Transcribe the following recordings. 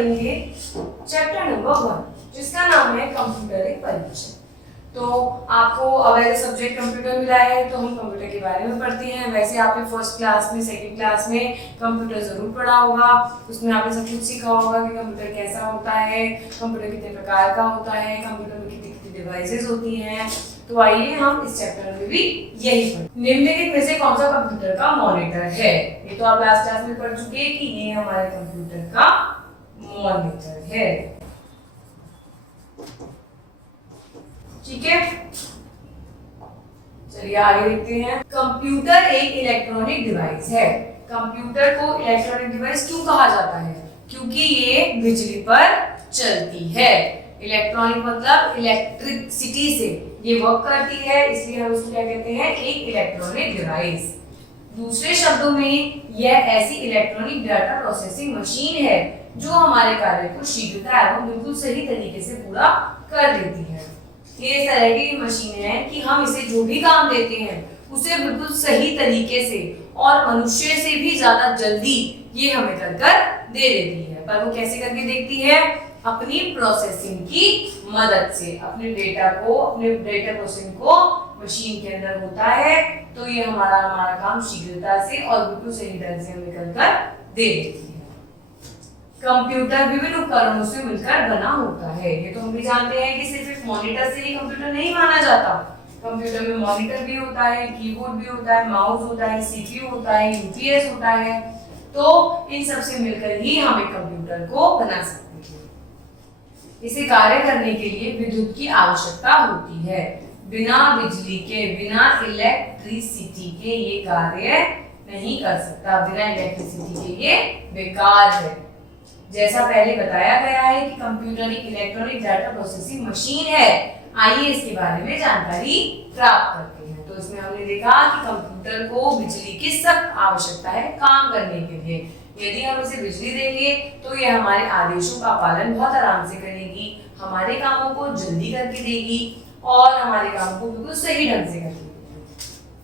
पढ़ेंगे chapter number 1 जिसका नाम है कंप्यूटर एक परिचय। तो आपको अब एज सब्जेक्ट कंप्यूटर मिला है तो हम कंप्यूटर के बारे में पढ़ते हैं। वैसे आपने फर्स्ट क्लास में सेकंड क्लास में कंप्यूटर जरूर पढ़ा होगा, उसमें आपने सब कुछ सीखा होगा कि कंप्यूटर कैसा होता है, कंप्यूटर कितने प्रकार का होता है, कंप्यूटर में कितनी कितनी डिवाइसेस होती हैं। तो आइए हम इस चैप्टर में भी यही पढ़ें। निम्नलिखित में से कौन सा कंप्यूटर का मॉनिटर है? ये तो आप लास्ट क्लास में पढ़ चुके हैं कि ये हमारे कंप्यूटर का मॉनिटर है। ठीक है, चलिए आगे देखते हैं। कंप्यूटर एक इलेक्ट्रॉनिक डिवाइस है। कंप्यूटर को इलेक्ट्रॉनिक डिवाइस क्यों कहा जाता है? क्योंकि ये बिजली पर चलती है। इलेक्ट्रॉनिक मतलब इलेक्ट्रिसिटी से ये वर्क करती है, इसलिए हम उसको क्या कहते हैं? एक इलेक्ट्रॉनिक डिवाइस। दूसरे शब्दों में यह ऐसी इलेक्ट्रॉनिक डाटा प्रोसेसिंग मशीन है जो हमारे कार्य को शीघ्रता एवं बिल्कुल सही तरीके से पूरा कर देती है। ये इस तरह की मशीन है कि हम इसे जो भी काम देते हैं उसे बिल्कुल सही तरीके से और मनुष्य से भी ज्यादा जल्दी ये हमें कर दे देती है। पर वो कैसे करके देखती है? अपनी प्रोसेसिंग की मदद से। अपने डेटा प्रोसेसिंग को मशीन के अंदर होता है तो ये हमारा काम शीघ्रता से और बिल्कुल सही ढंग से हमें कर दे देती है। कंप्यूटर विभिन्न उपकरणों से मिलकर बना होता है। ये तो हम भी जानते हैं कि सिर्फ मॉनिटर से ही कंप्यूटर नहीं माना जाता। कंप्यूटर में मॉनिटर भी होता है, कीबोर्ड भी होता है, माउस होता है, सीपीयू होता है, यूपीएस होता है। तो इन सब से मिलकर ही हम एक कंप्यूटर को बना सकते हैं। इसे कार्य करने के लिए विद्युत की आवश्यकता होती है। बिना बिजली के, बिना इलेक्ट्रिसिटी के ये कार्य नहीं कर सकता। बिना इलेक्ट्रिसिटी के ये बेकार है। जैसा पहले बताया गया है कि कंप्यूटर एक इलेक्ट्रॉनिक डाटा प्रोसेसिंग मशीन है। आइए इसके बारे में जानकारी प्राप्त करते हैं। तो इसमें हमने देखा कि कंप्यूटर को बिजली की सख्त आवश्यकता है काम करने के लिए। यदि हम इसे बिजली देंगे तो ये हमारे आदेशों का पालन बहुत आराम से करेगी, हमारे कामों को जल्दी करके देगी और हमारे काम को बिल्कुल सही ढंग से कर देगी।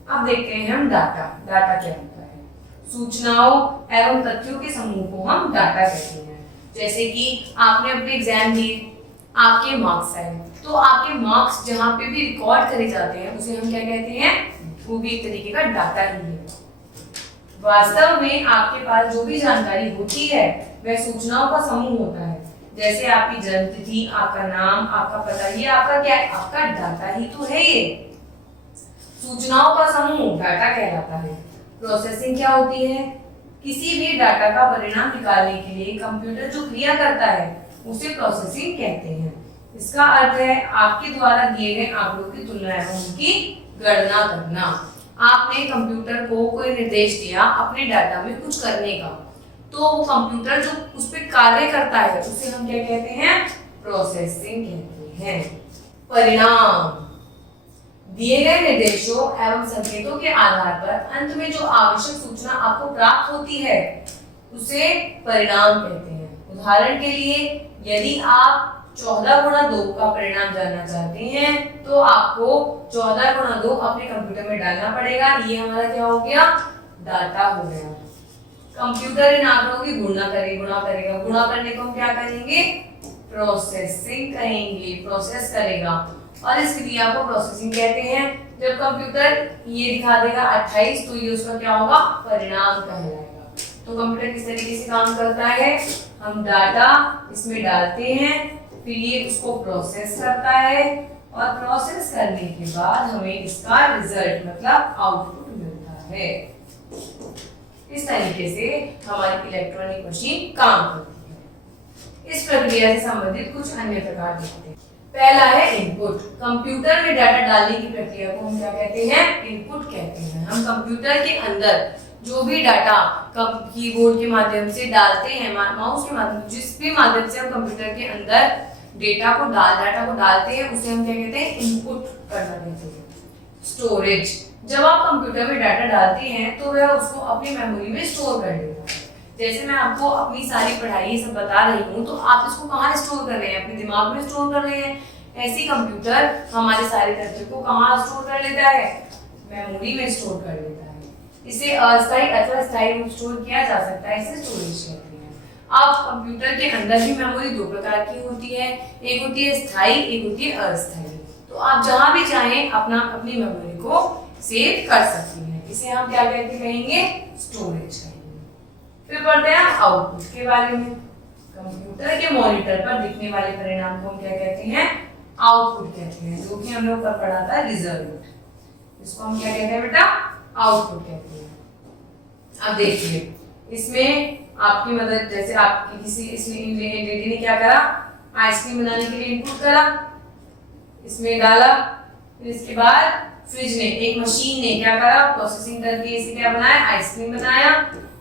अब देखते हैं हम डाटा क्या होता है। सूचनाओं एवं तथ्यों के समूह को हम डाटा कहते हैं। जैसे कि आपने अपने एग्जाम दिए, आपके मार्क्स आए, तो आपके मार्क्स जहाँ पे भी रिकॉर्ड करे जाते हैं उसे हम क्या कहते हैं? वो भी एक तरीके का डाटा ही है। वास्तव में आपके पास जो भी जानकारी होती है वह सूचनाओं का समूह होता है। जैसे आपकी जन्म तिथि, आपका नाम, आपका पता, ये आपका क्या है? आपका डाटा ही तो है। ये सूचनाओं का समूह डाटा कहलाता है। प्रोसेसिंग क्या होती है? किसी भी डाटा का परिणाम निकालने के लिए कंप्यूटर जो क्रिया करता है उसे प्रोसेसिंग कहते हैं। इसका अर्थ है आपके द्वारा दिए गए आंकड़ों की तुलना एवं उनकी गणना करना। आपने कंप्यूटर को कोई निर्देश दिया अपने डाटा में कुछ करने का, तो वो कंप्यूटर जो उस पर कार्य करता है उसे हम क्या कहते हैं? प्रोसेसिंग कहते हैं। परिणाम दिए गए निर्देशों एवं संकेतों के आधार पर अंत में जो आवश्यक सूचना आपको प्राप्त होती है उसे परिणाम कहते हैं। उदाहरण के लिए यदि आप 14 गुणा 2 का परिणाम जानना चाहते हैं तो आपको 14 गुणा 2 अपने कंप्यूटर में डालना पड़ेगा। ये हमारा क्या हो गया? डाटा हो गया। कंप्यूटर इन आंकड़ों की गुणा करेगा। गुणा करने को हम क्या करेंगे? प्रोसेसिंग कहेंगे, प्रोसेस करेगा और इस क्रिया को प्रोसेसिंग कहते हैं। जब कंप्यूटर ये दिखा देगा 28 तो ये उसका क्या होगा? परिणाम कहलाएगा। तो कंप्यूटर किस तरीके से काम करता है? हम डाटा इसमें डालते हैं, फिर ये उसको प्रोसेस करता है और प्रोसेस करने के बाद हमें इसका रिजल्ट मतलब आउटपुट मिलता है। इस तरीके से हमारी इलेक्ट्रॉनिक मशीन काम करती है। इस प्रक्रिया से संबंधित कुछ अन्य प्रकार देखते हैं। पहला है इनपुट। कंप्यूटर में डाटा डालने की प्रक्रिया को हम क्या कहते हैं? इनपुट कहते हैं। हम कंप्यूटर के अंदर जो भी डाटा कीबोर्ड के माध्यम से डालते हैं, माउस के माध्यम, जिस भी माध्यम से हम कंप्यूटर के अंदर डाटा को डालते हैं उसे हम क्या कहते हैं? इनपुट करना कहते हैं। स्टोरेज। जब आप कंप्यूटर में डाटा डालते हैं तो वह उसको अपनी मेमोरी में स्टोर कर लेता है। जैसे मैं आपको अपनी सारी पढ़ाई सब बता रही हूँ तो आप इसको कहाँ स्टोर कर रहे हैं? अपने दिमाग में स्टोर कर रहे हैं। ऐसे कंप्यूटर हमारे सारे तथ्यों को कहाँ स्टोर कर लेता है? मेमोरी में स्टोर कर लेता है। इसे अस्थायी अथवा स्थायी रूप स्टोर किया जा सकता है, इसे स्टोरेज कहते हैं। अब कंप्यूटर के अंदर भी मेमोरी दो प्रकार की होती है, एक होती है स्थायी, एक होती है अस्थायी। तो आप जहां भी चाहें अपनी मेमोरी को सेव कर सकती हैं। इसे हम क्या कहते कहेंगे, स्टोरेज कहेंगे। फिर पढ़ते हैं आउटपुट के बारे में। कंप्यूटर के मॉनिटर पर दिखने वाले परिणाम को हम क्या कहते हैं, आउटपुट कहते हैं, जो कि हमने ऊपर पढ़ा था रिजल्ट। इसको हम क्या कहते हैं बेटा, आउटपुट कहते हैं। अब देखिए इसमें आपकी मदद, जैसे आपकी किसी इसमें लेडी ने क्या करा, आइसक्रीम बनाने के लिए इनपुट करा, इसमें डाला, फिर इसके बाद फ्रिज ने, एक मशीन ने क्या करा, प्रोसेसिंग करके इसे क्या बनाया, आइसक्रीम बनाया,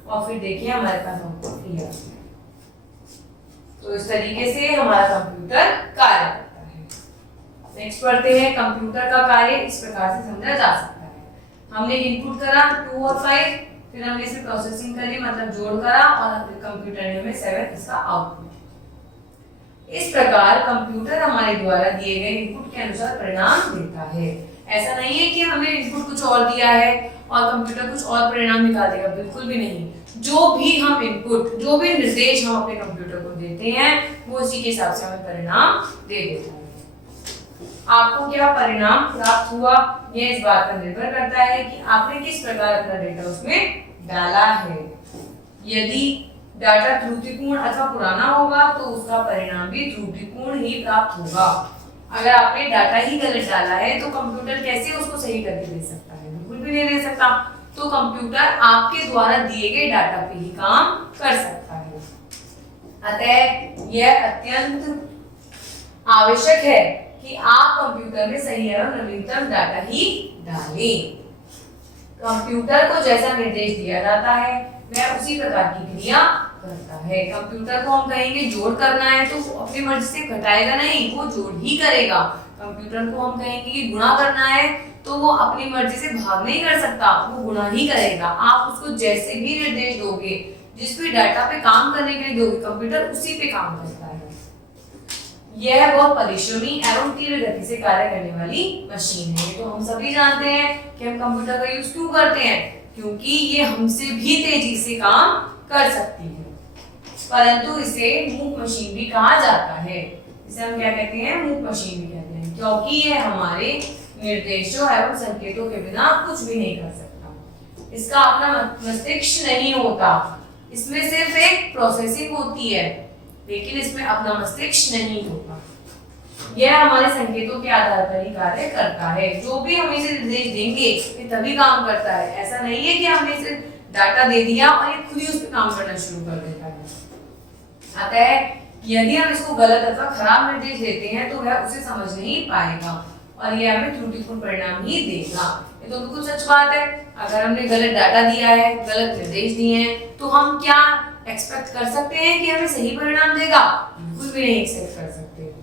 और फिर देखिए हमारे पास आउटपुट ये आ गया। तो इस तरीके से हमारा कंप्यूटर कार्य करता है। नेक्स्ट पढ़ते हैं, कंप्यूटर का कार्य इस प्रकार से समझा जा सकता है। हमने इनपुट करा 2 और 5, फिर हमने इसे प्रोसेसिंग करी, मतलब जोड़ करा, और कंप्यूटर ने हमें 7 इसका आउटपुट। इस प्रकार कंप्यूटर हमारे द्वारा दिए गए इनपुट के अनुसार परिणाम देता है। ऐसा नहीं है कि हमने इनपुट कुछ और दिया है और कंप्यूटर कुछ और परिणाम निकाल देगा, बिल्कुल भी नहीं। जो भी हम इनपुट, जो भी निर्देश हम अपने कंप्यूटर को देते हैं, वो उसी के हिसाब से हमें परिणाम दे देता है। आपको क्या परिणाम प्राप्त हुआ, यह इस बात पर निर्भर करता है कि आपने किस प्रकार अपना डेटा उसमें डाला है। यदि डाटा त्रुटिपूर्ण अथवा पुराना होगा तो उसका परिणाम भी त्रुटिपूर्ण ही प्राप्त होगा। अगर आपने डाटा ही गलत डाला है तो कंप्यूटर कैसे उसको सही करके दे सकता है, बिल्कुल भी नहीं दे सकता। तो कंप्यूटर आपके द्वारा दिए गए डाटा पे ही काम कर सकता है। अतः यह अत्यंत आवश्यक है कि आप कंप्यूटर में सही एवं नवीनतम डाटा ही डालें। कंप्यूटर को जैसा निर्देश दिया जाता है वह उसी प्रकार की क्रिया करता है। कंप्यूटर को हम कहेंगे जोड़ करना है तो वो अपनी मर्जी से घटाएगा नहीं, वो जोड़ ही करेगा। कंप्यूटर को हम कहेंगे कि गुणा करना है तो वो अपनी मर्जी से भाग नहीं कर सकता, वो गुणा ही करेगा। आप उसको जैसे भी निर्देश दोगे, जिस भी डाटा पे काम करने के लिए दोगे, कंप्यूटर उसी पे काम करता है। यह बहुत परिश्रमी एवं तीव्र गति से कार्य करने वाली मशीन है। तो हम सभी जानते हैं कि हम कंप्यूटर का यूज क्यों करते हैं, क्योंकि ये हमसे भी तेजी से काम कर सकती है। परंतु इसे मूक मशीन भी कहा जाता है। इसे हम क्या कहते हैं, मूक मशीन भी कहते हैं, क्योंकि यह हमारे निर्देशों एवं संकेतों के बिना कुछ भी नहीं कर सकता। इसका अपना मस्तिष्क नहीं होता, इसमें सिर्फ एक प्रोसेसिंग होती है, लेकिन इसमें अपना मस्तिष्क नहीं होता। यह हमारे संकेतों के आधार पर ही कार्य करता है। जो भी हम इसे निर्देश देंगे ये तभी काम करता है। ऐसा नहीं है कि हमने इसे डाटा दे दिया और ये खुद ही उस पर काम करना शुरू कर देता है। अतः यदि हम इसको गलत अथवा खराब निर्देश देते हैं तो वह उसे समझ नहीं पाएगा और यह हमें त्रुटिपूर्ण परिणाम ही देगा। ये तो बिल्कुल सच बात है। अगर हमने गलत डाटा दिया है, गलत निर्देश दिए हैं, तो हम क्या एक्सपेक्ट कर सकते हैं कि हमें सही परिणाम देगा? बिल्कुल भी नहीं एक्सपेक्ट कर सकते।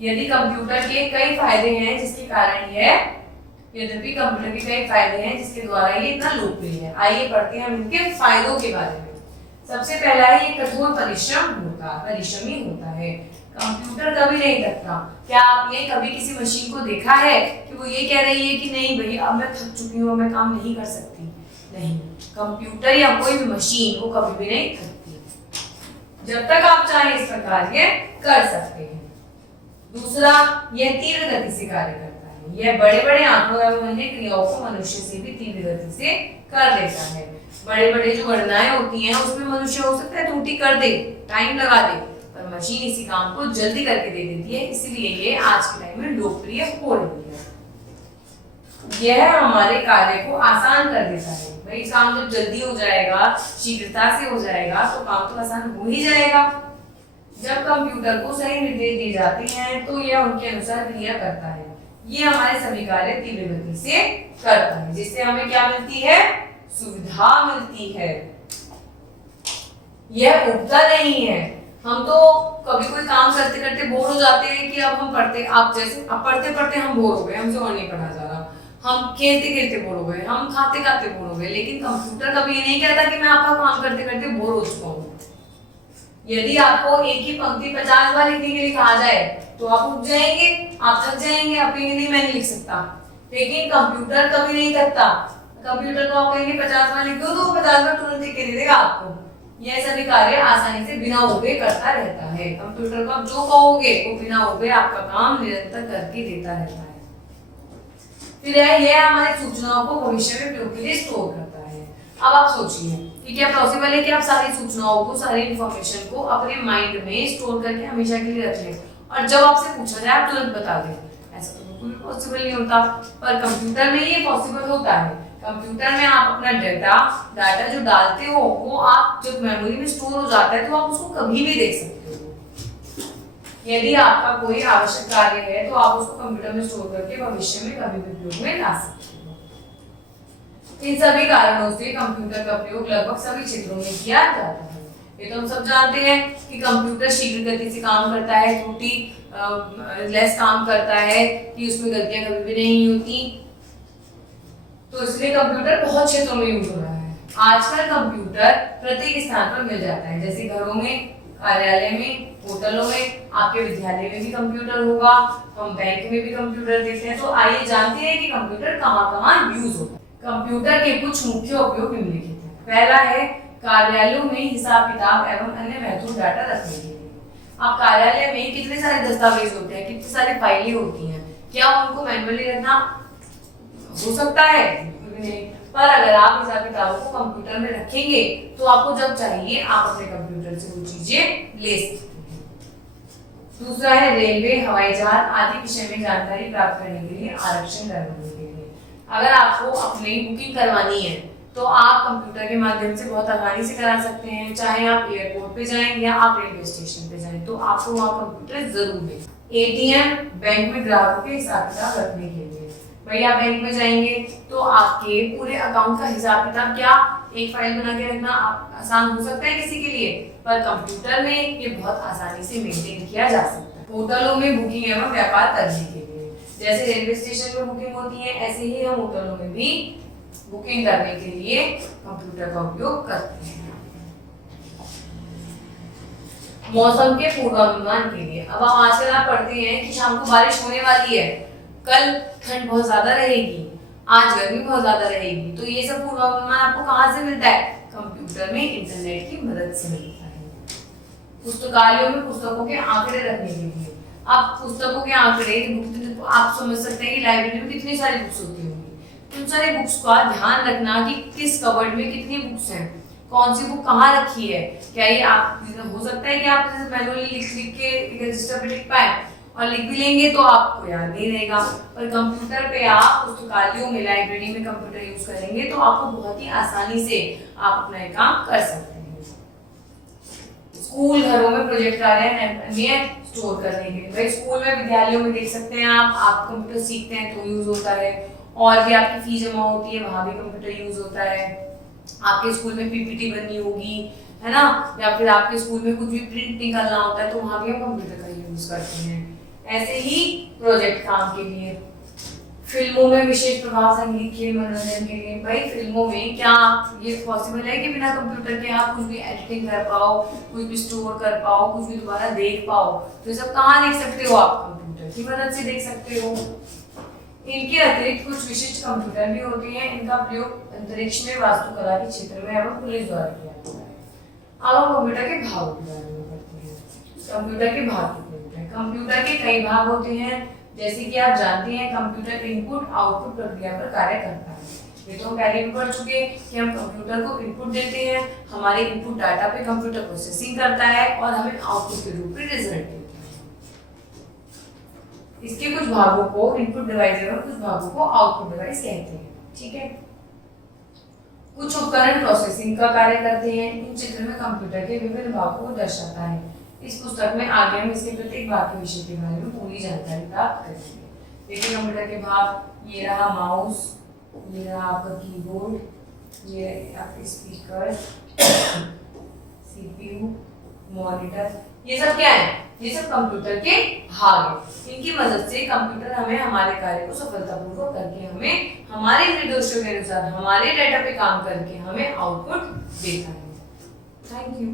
यदि कंप्यूटर के कई फायदे हैं जिसके कारण यद्यपि कंप्यूटर के कई फायदे हैं जिसके द्वारा ये इतना लोकप्रिय है। आइए पढ़ते हैं हम इनके फायदों के बारे में। सबसे पहला है ये कठोर परिश्रमी होता है। कंप्यूटर कभी नहीं थकता। क्या आपने कभी किसी मशीन को देखा है कि वो ये कह रही है कि नहीं भाई अब मैं थक चुकी हूँ, मैं काम नहीं कर सकती? नहीं, कंप्यूटर या कोई भी मशीन वो कभी भी नहीं थकती। जब तक आप चाहें इस पर कार्य कर सकते हैं। दूसरा, यह तीव्र गति से कार्य करता है। यह बड़े बड़े आंकड़ों एवं अन्य क्रियाओं को मनुष्य से भी तीव्र गति से कर देता है। बड़े बड़े जो गणनाएं होती हैं उसमें मनुष्य हो सकता है त्रुटि कर दे, टाइम लगा दे, पर मशीन इसी काम को जल्दी करके दे देती है। इसलिए ये आज के टाइम में लोकप्रिय हो रही है। यह हमारे कार्य को आसान कर देता है। भाई काम जब जल्दी हो जाएगा, शीघ्रता से हो जाएगा, तो काम तो आसान हो ही जाएगा। जब कंप्यूटर को सही निर्देश दिए जाते हैं तो यह उनके अनुसार क्रिया करता है। ये हमारे सभी कार्य तीव्र गति से करता है, जिससे हमें क्या मिलती है? सुविधा मिलती है। यह उगता नहीं है। हम तो कभी कोई काम करते करते बोर हो जाते हैं कि अब हम पढ़ते पढ़ते हम बोर हो गए, हमसे और नहीं पढ़ा जा रहा। हम खेलते खेलते बोर हो गए, हम खाते खाते बोर हो गए। लेकिन कंप्यूटर कभी ये नहीं कहता कि मैं आपका काम करते करते बोर हो चुका हूँ। यदि आपको एक ही पंक्ति 50 बार लिखने के लिए कहा जाए तो आप उठ जाएंगे, आप थक जाएंगे, आप कहेंगे नहीं मैं नहीं लिख सकता। लेकिन कंप्यूटर कभी नहीं थकता। कंप्यूटर को आप कहेंगे 50 बार लिख दो तो वो 50 बार तुरंत लिख के दे देगा आपको। यह सभी कार्य आसानी से बिना उबे करता रहता है। कंप्यूटर को आप जो कहोगे वो बिना उबे आपका काम निरंतर करके देता रहता है। फिर यह हमारी सूचनाओं को भविष्य में प्रयोग के लिए स्टोर करता है। अब आप सोचिए कि क्या पॉसिबल है कि आप सारी सूचनाओं को, सारी इंफॉर्मेशन को अपने माइंड में स्टोर करके हमेशा के लिए रख लें और जब आपसे पूछा जाए आप तुरंत बता दें? ऐसा तो बिल्कुल पॉसिबल नहीं होता, पर कंप्यूटर में ये पॉसिबल होता है। कंप्यूटर में आप अपना डाटा जो डालते हो वो आप जब मेमोरी में स्टोर हो जाता है तो आप उसको कभी भी देख सकते हो। यदि आपका कोई आवश्यक कार्य है तो आप उसको कंप्यूटर में स्टोर करके भविष्य में कभी भी उपयोग में ला सकते हो। इन सभी कारणों से कंप्यूटर का प्रयोग लगभग सभी क्षेत्रों में किया जाता है। ये तो हम सब जानते हैं कि कंप्यूटर शीघ्र गति से काम करता है, त्रुटि लेस काम करता है, कि उसमें गलतियां कभी भी नहीं होती। तो इसलिए कंप्यूटर बहुत क्षेत्रों में यूज हो रहा है। आजकल कंप्यूटर प्रत्येक स्थान पर मिल जाता है, जैसे घरों में, कार्यालय में, होटलों में, आपके विद्यालय में भी कंप्यूटर होगा, हम बैंक में भी कंप्यूटर देखते हैं। तो आइए जानते हैं कि कंप्यूटर कहाँ-कहाँ यूज होता है। कंप्यूटर के कुछ मुख्य उपयोग निम्नलिखित हैं। पहला है कार्यालयों में हिसाब किताब एवं अन्य महत्वपूर्ण डाटा रखने के लिए। आप कार्यालय में कितने सारे दस्तावेज होते हैं, कितनी सारी फाइलें होती हैं, क्या उनको मैन्युअली रखना हो सकता है? बिल्कुल नहीं। पर अगर आप हिसाब किताबों को कंप्यूटर में रखेंगे तो आपको जब चाहिए आप अपने कंप्यूटर से वो चीजें ले सकते हैं। दूसरा है रेलवे, हवाई जहाज आदि विषय में जानकारी प्राप्त करने के लिए, आरक्षण करवाने के लिए। अगर आपको अपनी बुकिंग करवानी है तो आप कंप्यूटर के माध्यम से बहुत आसानी से करा सकते हैं। चाहे आप एयरपोर्ट पे जाएं या आप रेलवे स्टेशन पे जाएं तो आपको वहाँ कंप्यूटर जरूर दें। एटीएम, बैंक में ग्राहकों के हिसाब किताब रखने के लिए। भाई आप बैंक में जाएंगे तो आपके पूरे अकाउंट का हिसाब किताब क्या एक फाइल बना के रखना आसान हो सकता है किसी के लिए, पर कंप्यूटर में ये बहुत आसानी से मेंटेन किया जा सकता है। होटलों में बुकिंग एवं व्यापार करने के लिए, जैसे रेलवे स्टेशन में बुकिंग होती है ऐसे ही हम होटलों में भी बुकिंग करने के लिए कंप्यूटर का उपयोग करते हैं। मौसम के पूर्वानुमान के लिए, अब हम आजकल आप पढ़ते हैं कि शाम को बारिश होने वाली है, कल ठंड बहुत ज्यादा रहेगी, आज गर्मी बहुत ज्यादा रहेगी। तो ये सब पूर्वानुमान आपको कहाँ से मिलता है? कंप्यूटर में इंटरनेट की मदद से मिलता है। पुस्तकालयों में पुस्तकों के आंकड़े रखने के लिए, आप पुस्तकों के आंकड़े आप समझ सकते हैं कि लाइब्रेरी में कितनी सारी बुक्स होती होंगी। उन सारी बुक्स का ध्यान रखना कि किस कबर्ड में कितनी बुक्स हैं, कौन सी बुक कहाँ रखी है। क्या ये आप हो सकता है कि आप मैनुअली लिख के रजिस्टर पे लिख पाए और लिख भी लेंगे तो आपको याद नहीं रहेगा, पर कंप्यूटर पे आप पुस्तकालयों में, लाइब्रेरी में कंप्यूटर यूज करेंगे तो आपको बहुत ही आसानी से आप अपना काम कर सकते हैं। स्कूल, घरों में प्रोजेक्ट कार्य अन्य स्टोर करने के लिए, भाई स्कूल में, विद्यालयों में देख सकते हैं आप कंप्यूटर सीखते हैं तो यूज होता है। और भी आपकी फी जमा होती है वहां भी कंप्यूटर यूज होता है। आपके स्कूल में पीपीटी बननी होगी, है ना, या फिर आपके स्कूल में कुछ भी प्रिंट निकालना होता है तो वहां भी हम कंप्यूटर का यूज करते हैं। ऐसे ही प्रोजेक्ट काम के लिए, फिल्मों में विशेष प्रभाव, संगीत, खेल, मनोरंजन के लिए, भाई फिल्मों में क्या ये पॉसिबल है कि बिना कंप्यूटर के आप कुछ भी एडिटिंग कर पाओ, कुछ भी स्टोर कर पाओ, कुछ भी दोबारा देख पाओ? तो सब कहाँ देख सकते हो? आप कंप्यूटर की मदद से देख सकते हो। इनके अतिरिक्त कुछ विशिष्ट कंप्यूटर भी होते हैं, इनका प्रयोग अंतरिक्ष में, वास्तुकला के क्षेत्र में एवं पुलिस द्वारा किया जाता है। अब हम कंप्यूटर के भागों के बारे में पढ़ते हैं। कंप्यूटर के भाग कितने होते हैं? कंप्यूटर के कई भाग होते हैं, जैसे कि आप जानते हैं कंप्यूटर इनपुट आउटपुट प्रक्रिया पर कार्य करता है। ये तो हम पहले भी पढ़ चुके कि हम कंप्यूटर को इनपुट देते हैं, हमारे इनपुट डाटा पे कंप्यूटर प्रोसेसिंग करता है और हमें आउटपुट के रूप में रिजल्ट देता है। इसके कुछ भागों को इनपुट डिवाइस और कुछ भागों को आउटपुट डिवाइस कहते हैं। ठीक है, कुछ उपकरण प्रोसेसिंग का कार्य करते हैं। इन चित्र में कंप्यूटर के विभिन्न भागों को दर्शाता है। इस पुस्तक में आगे हम इसके प्रत्येक भाग के विषय के बारे में पूरी जानकारी प्राप्त करेंगे। देखिए कंप्यूटर के भाग, ये रहा माउस, ये रहा आपका कीबोर्ड, ये आपके स्पीकर, सीपीयू, मॉनिटर, ये सब क्या है? ये सब कंप्यूटर के भाग हैं। इनकी मदद से कंप्यूटर हमें हमारे कार्य को सफलतापूर्वक करके हमें हमारे निर्देशों के अनुसार हमारे डेटा पे काम करके हमें आउटपुट देता है। Thank you.